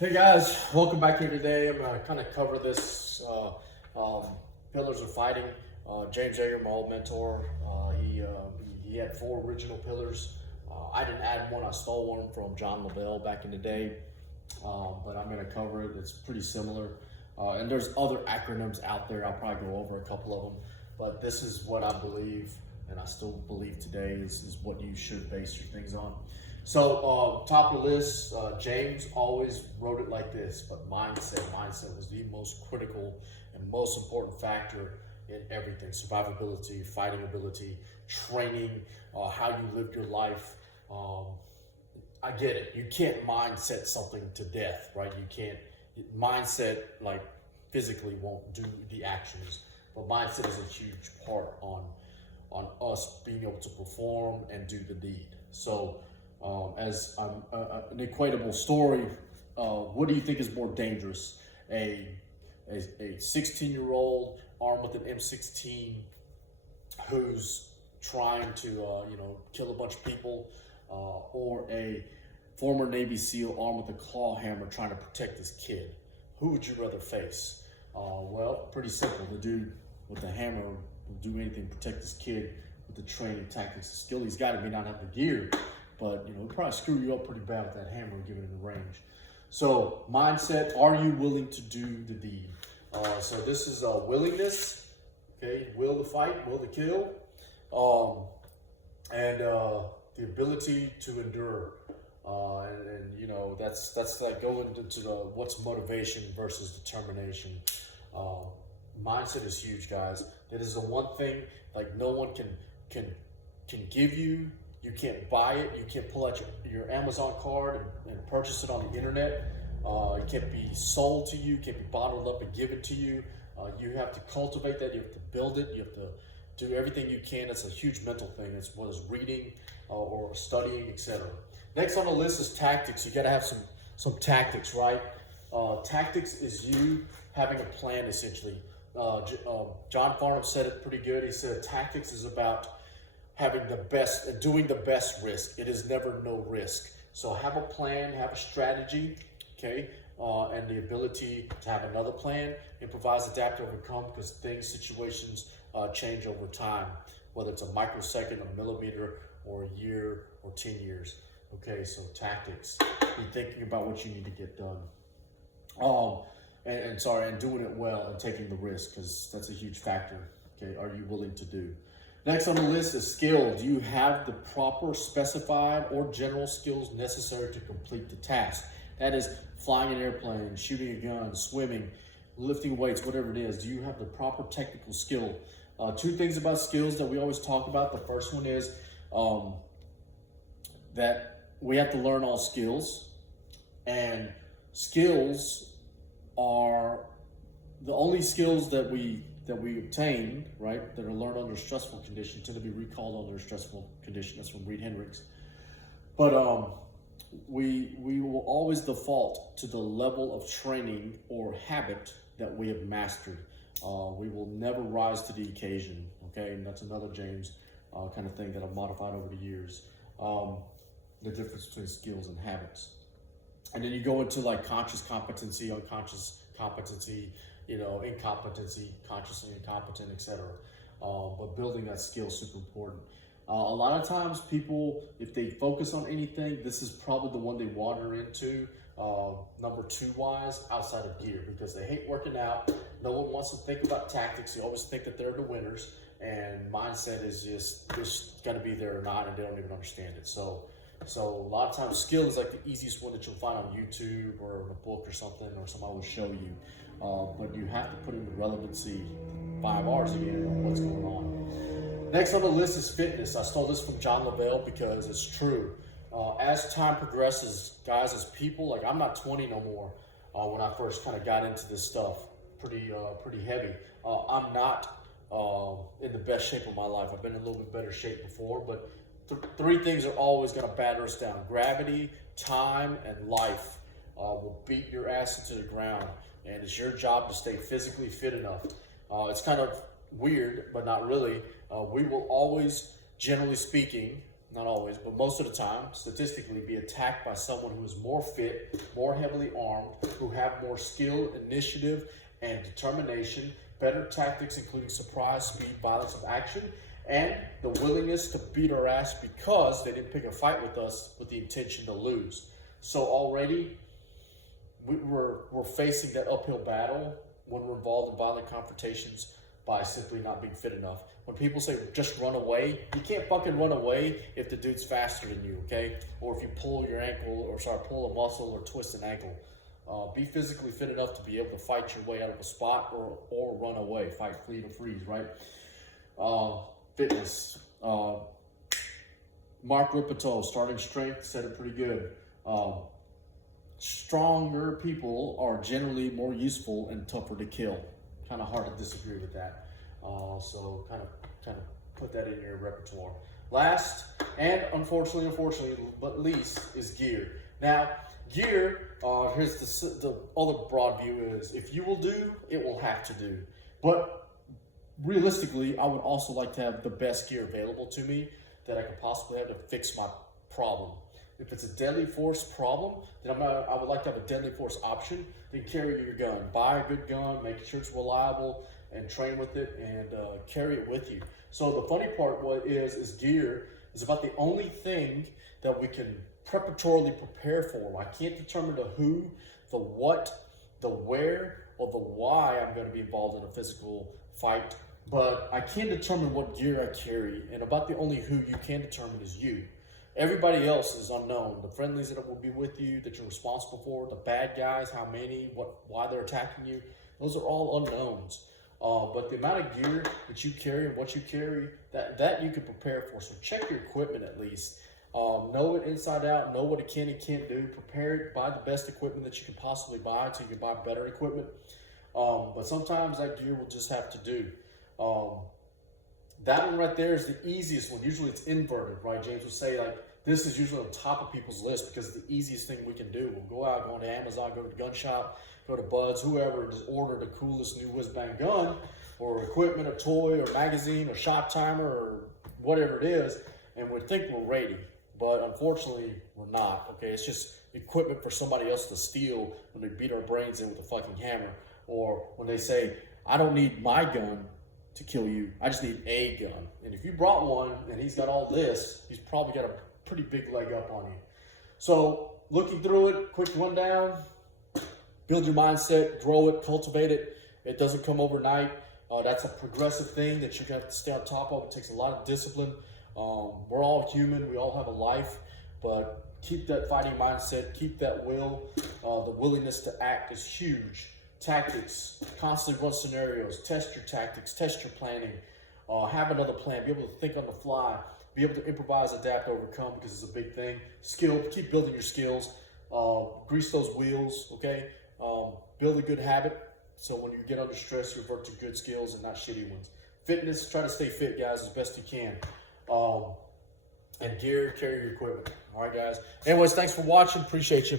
Hey guys, welcome back here today. I'm going to kind of cover this Pillars of Fighting. James Yeager, my old mentor, he had four original pillars. I didn't add one, I stole one from John LaBelle back in the day, but I'm going to cover it. It's pretty similar. And there's other acronyms out there. I'll probably go over a couple of them, but this is what I believe, and I still believe today is what you should base your things on. So top of the list, James always wrote it like this, but mindset was the most critical and most important factor in everything. Survivability, fighting ability, training, how you live your life. I get it. You can't mindset something to death, right? You can't, mindset like physically won't do the actions, but mindset is a huge part on us being able to perform and do the deed. So as an equatable story, what do you think is more dangerous? A 16-year-old armed with an M16 who's trying to kill a bunch of people, or a former Navy SEAL armed with a claw hammer trying to protect this kid? Who would you rather face? Well, pretty simple. The dude with the hammer will do anything to protect this kid with the training, tactics, and skill he's got. It may not have the gear, but it'll probably screw you up pretty bad with that hammer given in the range. So mindset, are you willing to do the deed? So this is willingness, okay? Will to fight, will to kill, and the ability to endure. That's like going into what's motivation versus determination. Mindset is huge, guys. That is the one thing like no one can give you. You can't buy it. You can't pull out your Amazon card and purchase it on the internet. It can't be sold to you. It can't be bottled up and given to you. You have to cultivate that. You have to build it. You have to do everything you can. It's a huge mental thing. It's whether it's reading or studying, etc. Next on the list is tactics. You got to have some tactics, right? Tactics is you having a plan, essentially. John Farnham said it pretty good. He said tactics is about having the best and doing the best risk. It is never no risk. So have a plan, have a strategy, okay, and the ability to have another plan, improvise, adapt, overcome, because situations change over time, whether it's a microsecond, a millimeter, or a year, or 10 years. Okay, so tactics. Be thinking about what you need to get done. And doing it well and taking the risk, because that's a huge factor. Okay, are you willing to do? Next on the list is skill. Do you have the proper specified or general skills necessary to complete the task? That is flying an airplane, shooting a gun, swimming, lifting weights, whatever it is. Do you have the proper technical skill? Two things about skills that we always talk about. The first one is that we have to learn all skills, and skills are the only skills that we obtain, right, that are learned under stressful conditions, tend to be recalled under a stressful condition. That's from Reed Hendricks. But we will always default to the level of training or habit that we have mastered. We will never rise to the occasion, okay? And that's another James kind of thing that I've modified over the years. The difference between skills and habits. And then you go into like conscious competency, unconscious competency, incompetency, consciously incompetent, etc. But building that skill is super important. A lot of times people, if they focus on anything, this is probably the one they wander into, number 2 wise, outside of gear, because they hate working out. No one wants to think about tactics. They always think that they're the winners, and mindset is just going to be there or not, and they don't even understand it. So a lot of times skill is like the easiest one that you'll find on YouTube or in a book or something, or somebody will show you. But you have to put in the relevancy 5 R's again on what's going on. Next on the list is fitness. I stole this from John LaBelle because it's true. As time progresses, guys, as people, like I'm not 20 no more. When I first kind of got into this stuff, pretty heavy. I'm not in the best shape of my life. I've been in a little bit better shape before, but 3 things are always going to batter us down. Gravity, time, and life will beat your ass into the ground. And it's your job to stay physically fit enough. It's kind of weird, but not really. We will always, generally speaking, not always, but most of the time, statistically, be attacked by someone who is more fit, more heavily armed, who have more skill, initiative, and determination, better tactics, including surprise, speed, violence of action, and the willingness to beat our ass because they didn't pick a fight with us with the intention to lose. So already, we're facing that uphill battle when we're involved in violent confrontations by simply not being fit enough. When people say just run away, you can't fucking run away if the dude's faster than you, okay? Or if you pull your ankle, pull a muscle or twist an ankle. Be physically fit enough to be able to fight your way out of a spot or run away, fight, flee, or freeze, right? Fitness. Mark Rippetoe, starting strength, said it pretty good. Stronger people are generally more useful and tougher to kill. Kind of hard to disagree with that. So kind of put that in your repertoire. Last, and unfortunately, but least, is gear. Now, gear, here's the other broad view is, if you will do, it will have to do. But realistically, I would also like to have the best gear available to me that I could possibly have to fix my problem. If it's a deadly force problem, then I would like to have a deadly force option. Then carry your gun. Buy a good gun, make sure it's reliable, and train with it, and carry it with you. So the funny part is gear is about the only thing that we can preparatorily prepare for. I can't determine the who, the what, the where, or the why I'm going to be involved in a physical fight, but I can determine what gear I carry, and about the only who you can determine is you. Everybody else is unknown. The friendlies that will be with you, that you're responsible for, the bad guys, how many, why they're attacking you, those are all unknowns. But the amount of gear that you carry and what you carry, that you can prepare for. So check your equipment at least. Know it inside out, know what it can and can't do. Prepare it, buy the best equipment that you can possibly buy so you can buy better equipment. But sometimes that gear will just have to do. That one right there is the easiest one. Usually it's inverted, right? James would say, like, this is usually on top of people's list because it's the easiest thing we can do. We'll go out, go to Amazon, go to the gun shop, go to Buds, whoever, just order the coolest new whiz-bang gun or equipment, a toy or magazine or shot timer or whatever it is, and we think we're ready. But unfortunately, we're not, okay? It's just equipment for somebody else to steal when they beat our brains in with a fucking hammer, or when they say, I don't need my gun to kill you, I just need a gun. And if you brought one and he's got all this, he's probably got a pretty big leg up on you. So looking through it, quick rundown, build your mindset, grow it, cultivate it. It doesn't come overnight. That's a progressive thing that you have to stay on top of. It takes a lot of discipline. We're all human, we all have a life, but keep that fighting mindset, keep that will. The willingness to act is huge. Tactics, constantly run scenarios, test your tactics, test your planning, have another plan, be able to think on the fly, be able to improvise, adapt, overcome, because it's a big thing. Skill, keep building your skills, grease those wheels, okay? Build a good habit, so when you get under stress, you revert to good skills and not shitty ones. Fitness, try to stay fit, guys, as best you can. And gear, carry your equipment. All right, guys. Anyways, thanks for watching. Appreciate you.